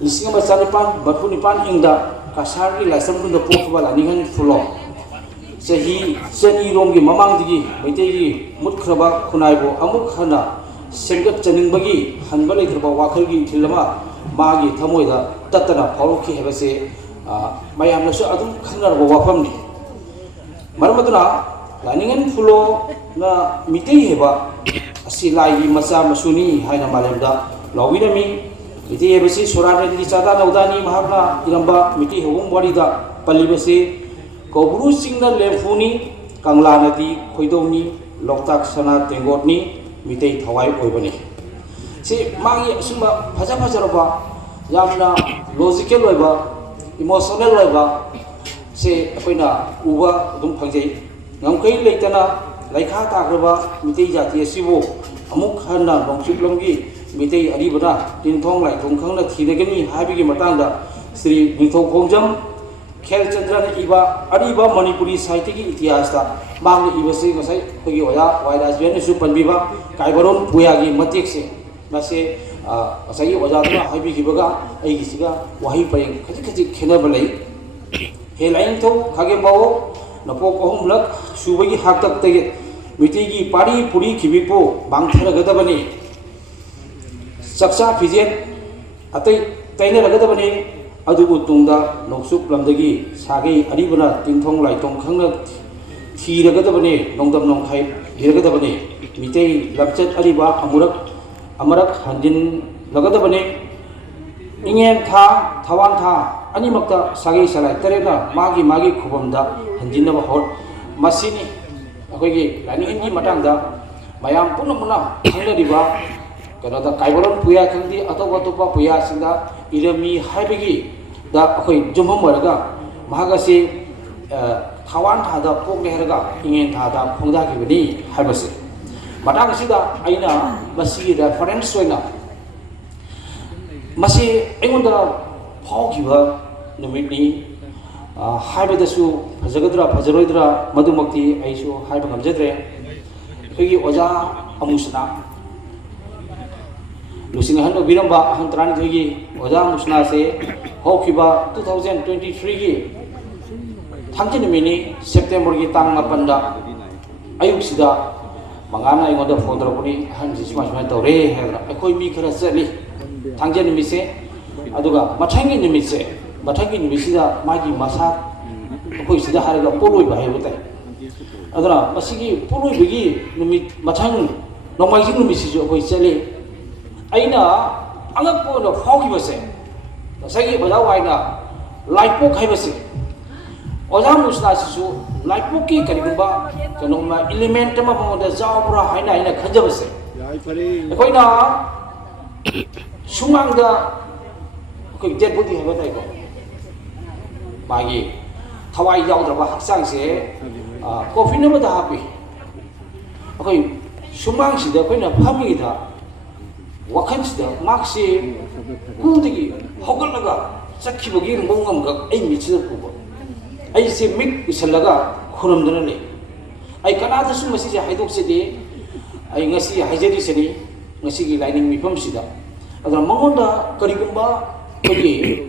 lising ama chanipan barpunipan ingda kasar ki laisam kun da pokba laningan fulo sehi seni romgi mamang digi maitegi mutkraba khunaibo amuk khana sengat chaning bagi hanba leitrba wakhalgi thilama magi thamoida tatana phauki hebase mayamna su adum khanarbo wafamni maramaduna laningan fulo na mitei heba asi lai masa masuni haina malemda lawinami mitei hebasi surare di chada naudani mahakna iramba mitei hobum warida palibase koburu singna lemfuni kangla nadi khoidongni loktak sana tengotni mitei thawai oibani si magi sumba phaja phajaraba yamna logical oiba emotional oiba se akoina uba dum phangjai ngamkai leitana laikha tagraba mitei jati asibo amuk hanna nongchiplamgi mitei aribana tinthong laithong khangna thiragani habigi matangda Sri Ningthau Khongjam Khelchandra iba ariba Manipuri Sahitya ki itihas ta magni ibase ngasai khogi oya wairajben su panbiba kaibaron puyagi matek se nase ngasai oja dna habi gibaga ai gisiga wahi pareng khaji khaji khena balai he lain tho khage bawo napok ahum lak subagi haktak te mitigi pari puri khibipo bangthara gadabani saksa fijet atai taina ragadabani adubu tungda noksuk lamdagi sage aribana tingthong laitong khangna thiragadabani nongdam nongkhai hiragadabani mitei lapchat ariba amarak hanjin lagadabani ingen tha thawang tha animakta sage salai terena magi khubamda hanjinaba hor masini akogi lani inji matangda mayam punamuna hangnariba kanada kaibaron puya khangdi atopa puya sinda irami haibigi da akoi jumham waraga mahagasi thawan thada pokle heraga ingen thada khongda gibani haibase matang sida aina masi reference oina masi engonda phaugiba numitni haibadasu fajagadra fajaroidra madumakti aisu haiba ngamjadre khigi oja amusna lusing han biramba hantran gi oja musna se hokiba 2023 gi thangjin mini september gi tang mapanda ayuk sida mangana ingoda phone ropuni han jisma sma tore hedra akoi mi khara chali thangjin mi se aduga mathangi nimi se mathangi nimi sida magi masa akoi sida haraga poloi ba hebutai adura masigi poloi bigi nimi mathang nomai jing nimi si jo akoi chali aina angakpo no phauki base sagi bajau aina laipok hai base oja musna sisu laipok ki karigumba kanoma element ma boda jawbra haina aina khanja base koina sumangda ko dead body ha badai ko magi thawai yaudra haksang se coffee na da hapi akoi sumang sida koina phami da wakhansida maksi kudigi hogalnaga sakhibogi ngomgamga ai michida puba ai se mik isalaga khuramdana le ai kanada su masi ja haidok se de ai ngasi haijari seni ngasi gi lining mifam sida adra mangonda karigumba kogi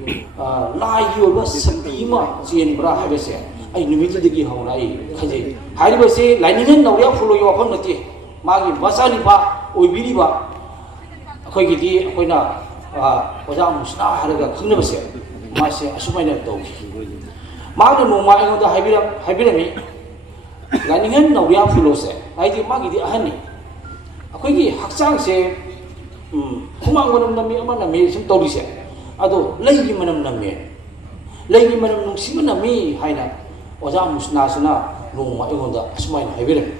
lai yoba sapima chen bra habese ai numitidigi haunai khaje hairibase lining nawya fulo yo pham nati magi basani ba oibiriba akoigidi akoina oja musna haraga khungnabase mase asumaina tawki magna noma engoda haibirami laningan nawya fulose aidi magidi ahani akoigi haksang se khumang manam nami amana me sim tawrise ado leigi manam nami leigi manam nungsi nami haina oja musna suna noma engoda asumaina haibirami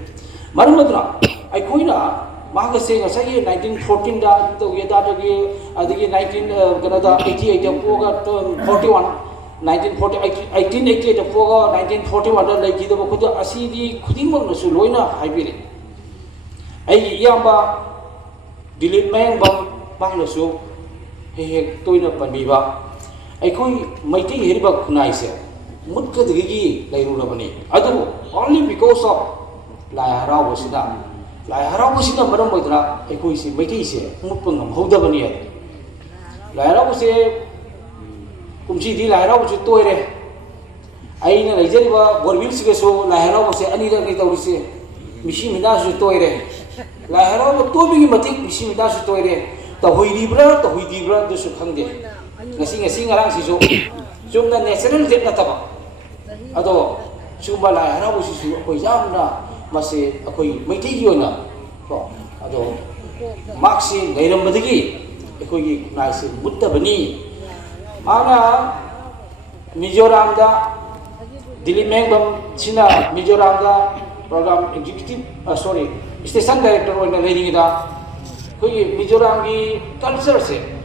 marumadra aikoina magase ngasai 1914 da to yeda to gi adigi 19 kanada 88 da poga 41 1940 1888 da poga 1941 da legi da ko asidi khuding mang su loina haibire ai yamba dilip meng bang na su he toina panbiba ai khoi maiti heriba khunai se mutka digi lairu rabani adu only because of la haraw sida lai harau ko sina maram moidra ekoi si maiti se mutpang ngam hodabani lai harau se ꯀꯨꯝꯁꯤꯗꯤ ꯂꯥꯏ ꯍꯔꯥꯎꯕꯁꯨ ꯇꯣꯏꯔꯦ ꯑꯩꯅ ꯂꯩꯖꯔꯤꯕ ꯕꯣꯔꯕꯤꯜꯁꯤꯒꯁꯨ ꯂꯥꯏ ꯍꯔꯥꯎꯕꯁꯦ ꯑꯅꯤꯔꯛꯅꯤ ꯇꯧꯔꯤꯁꯦ ꯃꯤꯁꯤ ꯃꯤꯅꯥꯁꯨ ꯇꯣꯏꯔꯦ ꯂꯥꯏ ꯍꯔꯥꯎꯕ ꯇꯣꯏꯕꯒꯤ ꯃꯇꯤꯛ ꯃꯤꯁꯤ ꯃꯤꯅꯥꯁꯨ ꯇꯣꯏꯔꯦ ꯇꯧꯍꯣꯏꯔꯤꯕ꯭ꯔꯥ ꯇꯧꯍꯣꯏꯗ꯭ꯔꯤꯕ꯭ꯔꯥ ꯑꯗꯨꯁꯨ ꯈꯪꯗꯦ ngasi ngarangsisu chumna natural date nataba ado chumba lai harabusisu akoi yamna mase akoi maitai gi ona ko ado maksi leirambadagi akoi gi naisi muttabani mana Mizoram da Delhi Mengbam China Mizoram da program executive station director oina leiding da koi Mizoram gi culture se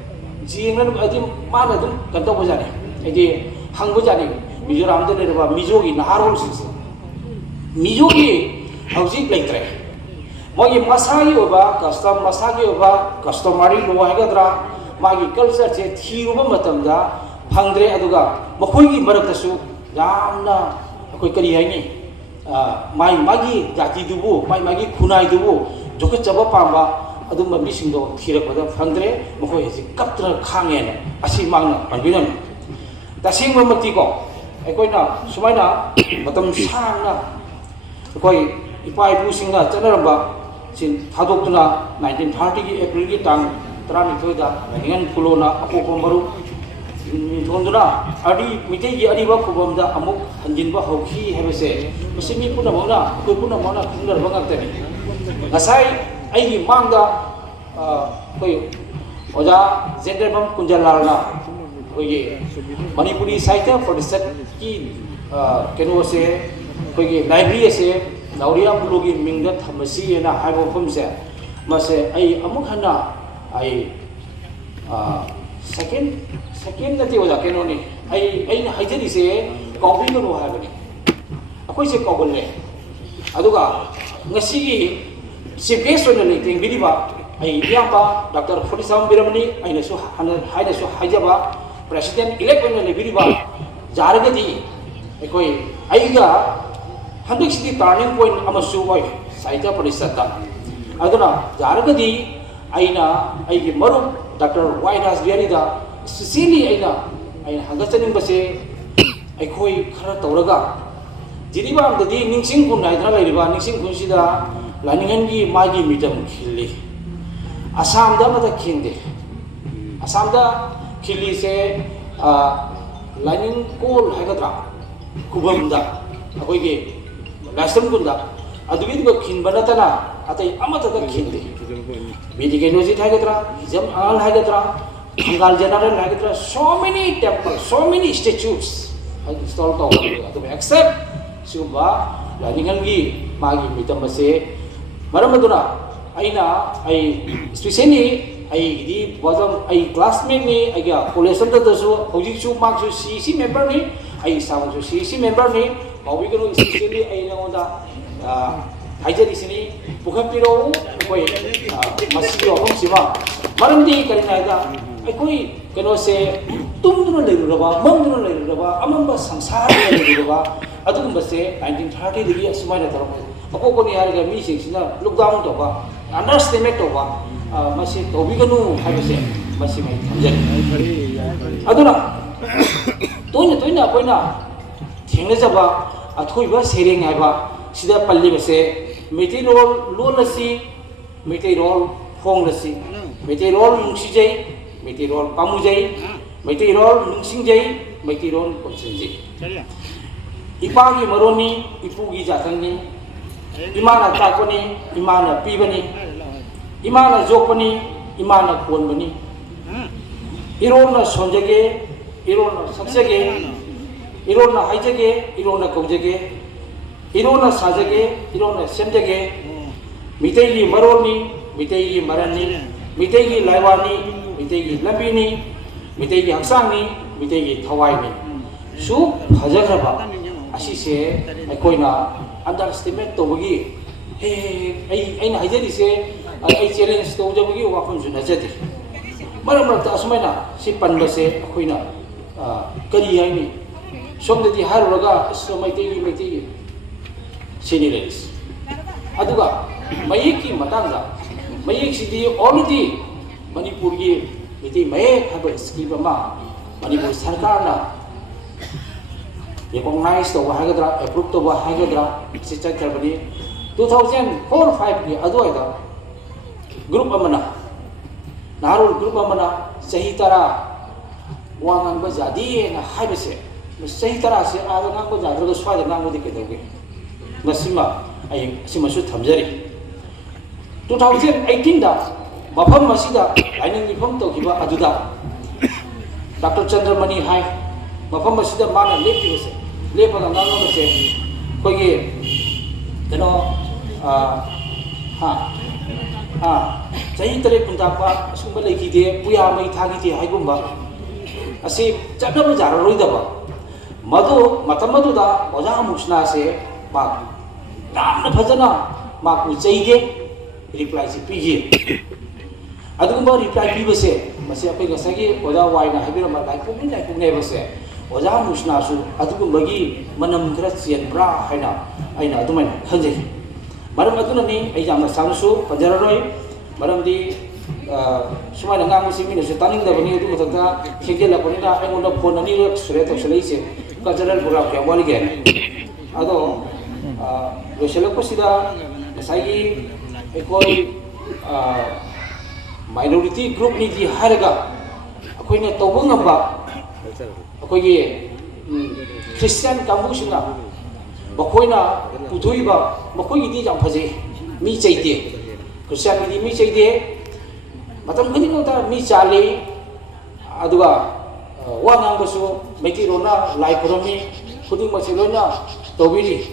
जीवन अति मान अदम कंटो बजाने यदि हंग बजाने मिजोराम दे लेरबा मिजोगी नहारोल सिंसे मिजोगी हौजिक लेत्रे मगी मसागी ओबा customary लो हैगद्रा मागी culture से थीरुबा मतमदा फंगद्रे अदुगा मखोइगी मरक्तसु यामना अखोइ करी हाइनी मागी जाति दुबु मागी खुनाई दुबु जोके चबा पांबा अदुम मिसिंदो थीरकबदा फंगद्रे मखोइ हजि कप्त्र खांगेन असि मांगना पनबिनम तसिंग ममतिको अखोइना सुमाइना मतम सांगना अखोइ इपा इपुसिंगा चनरबा सिन थादोक्तुना 1930 की अप्रैल की टांग 19 दा हिंगन फुलोना अपोको मरु थोंदुना अडी मिटे की अरीबा खुबमदा अमुक हंजिनबा हौखी हेबसे मसिमी पुना मौना कोइ पुना मौना खुंदर बंगतनी ngасai aigi mangda koi oja Jenderbam Kunjalalna koi Manipuri Sahitya Parishad ki keno se koi library se Nauria Bulogi Mingda Thamasi na haibo phumse mase ai amuk hana ai second nati oja keno ni ai na haijari se kawbi no haibani akoi se kawbole aduga ngasi chief guest on the thing Biliba, I Yamba, Dr. Furisam Biramani, I know Hajaba, President elect on the Biliba, Jaragati, Ekoi, Aiga, 160 turning point Amasu, Saita Parisata. Aduna, Jaragati, Aina, Aigi Maru, Dr. Whitehouse Verida, Sicily Aina, I Hagasanin Base, Ekoi Karatoraga. Jiriba, the day Ningsing Kunai, Ningsing Kunsida. लानिंगनगी मागी MITM खिल्ली असम दा मत खिंदे असम दा खिल्ली से लानिंग कोल हैगद्रा कुबम दा अखोइगे लासम गुंदा अदुगी दु खिनबनतना अतै अमत दा खिंदे मेडिकेनोजी हैगद्रा जम आल हैगद्रा कंगाल जनरल हैगद्रा so many temples so many statues install to अदु एक्सेप्ट सुबा लानिंगनगी मागी मिटम से मरमदुना आइना आई specially I the बदम I classmate नि आइगा कॉलेज संत दसु होजिसु मार्क्सु सीसी मेंबर नि आई सावसु सीसी मेंबर नि बाविगनु स्पेशली आई नंदा हाइजरिसिनी पुखपिरो कोइ मसियो हमसिमा मरमदी करिनागा अखोइ कनो से तुमदुना लेरुरबा ममदुना लेरुरबा अमंबा संसार लेरुरबा अदुगुंबा से 1930 दगी असुमाइना तरम अकोकोनी हारगा मीसिंगसिना लॉकडाउन तोबा अंडरस्टैंड तोबा मसे तोबिगनु हाइबसे मसे मै थमजन अदुना तोइना अखोइना थेंगनजबा अथोइबा सेरेंग हाइबा सिदा पल्लिबसे मेटेरोल लोलसी मेटेरोल फोंगलसी मेटेरोल नुंसिजै मेटेरोल पामुजै मेटेरोल नुंसिंजै मेटेरोल कोनसिंजै इपागी मरोनी इपुगी जातंगी इमाना ताकोनी इमाना पीबनी इमाना जोपनी इमाना कोनबनी इरोना सोंजगे इरोना सक्सगे इरोना हाइजगे इरोना कौजगे इरोना साजगे इरोना सेमजगे मितेगी मरोनी मितेगी मरनी मितेगी लाइवानी मितेगी लंबीनी मितेगी हक्सांगनी मितेगी थवाइनी सु फजखरबा असिसे अखोइना अंडरस्टिमेट तोबगी हे अइना हाइजरिसे आई चैलेंज तोजबगी वाखम सु नजदे मरमरत असमैना सि पनबसे अखोइना करी हाइनी सोमदि हारुरगा मैतेगी सिनिलेस अदुगा मयेकी मतंगा मयेक सिदि ऑलरेडी मणिपुर की मिति मयेक हब स्कीम अमा Manipur Sarkarna recognize the Hagadra, approved the Hagadra, Sister Carboni, 2004-5 ni Aduaida, Group Amana, Narul Group Amana, Sahitara, Wangan Bazadi, and Habese, Sahitara, Adangan Bazar, the Swadi Namudi, Nasima, I Simasut Hamzeri. 2018 da, Mapam Masida, I need to Tokiba Aduda. Dr. Chandramani Hai, Mapam Masida Mana Lepis, Lepa and Nano say, Kogi, you know, Sayitare Puntapa, Sumbalaki de, Puyama Tagiti Hagumba, I say, Chakabazara Rudaba, Madu, Matamaduda, Ozamusna say, Mark, Ram Pazana, Mark would say, reply PG. Adumba reply people say, Masia Sagi, Oda Wine, Habirama, like Pumi, like never say, Oza Musnasu, Adumagi, Manam Gracian, Bra, Haina, Aina, Duman, Hanji. Madam Adunani, Ayama Samsu, Pajaroi, Madam di Sumananga Simin, Sataning, the Venu Mutata, Higela Ponina, and one of Ponani, Sret of Salation, Cultural Buraka, one again. Ado, Roshelaposida, Sagi, Ekoi, minority group ni di haraga akoi na tobong ba akoi ge Christian kamusuna bakoi na puthui ba bakoi di jam phaje mi chaite Christian di mi chaite matam khani no ta mi chale aduga wa nang ko su meti rona lai promi khuding ma selona tobiri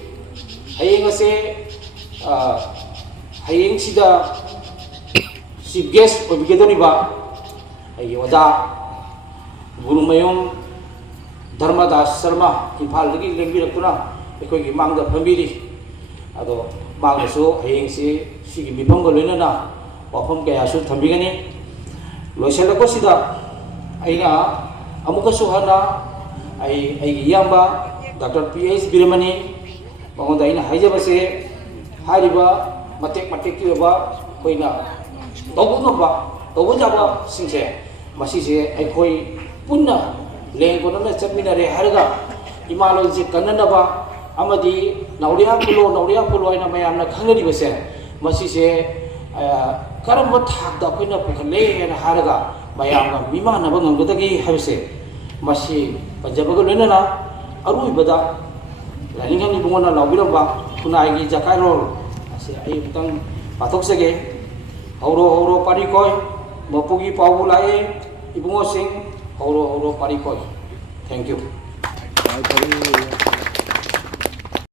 hayeng ase hayeng sida Chief guest o bigedoni ba ay oda Guru Mayom Dharmadas Sharma Imphal lagi lengbirakuna ekoi gi mangda phambiri ado mangso hayeng si sigi mifam ga loinana wafam kaya su thambigani loiselako sida aina amuka suhana ai yamba Dr. P.H. Biramani bangoda aina haijabase hariba matek ki ba koina Tobunaba Singse, Masise, Ekoi, Puna, Langona, Seminary, Harga, Imalo, Kananaba, Amadi, Nauria Pulo, and Mayana Kangari was said, Masise, Karamat Hak, the Puna Pukale and Harga, Mayama, Mima, Nabang, Gutagi, have said, Masi, Pajabagalena, Aru Bada, Laningan Bumana, Laviraba, Punagi, Jakaro, I say, I have Patoksage. Horo parikoy, mapugi paulay, ibungo sing, horo parikoy. Thank you.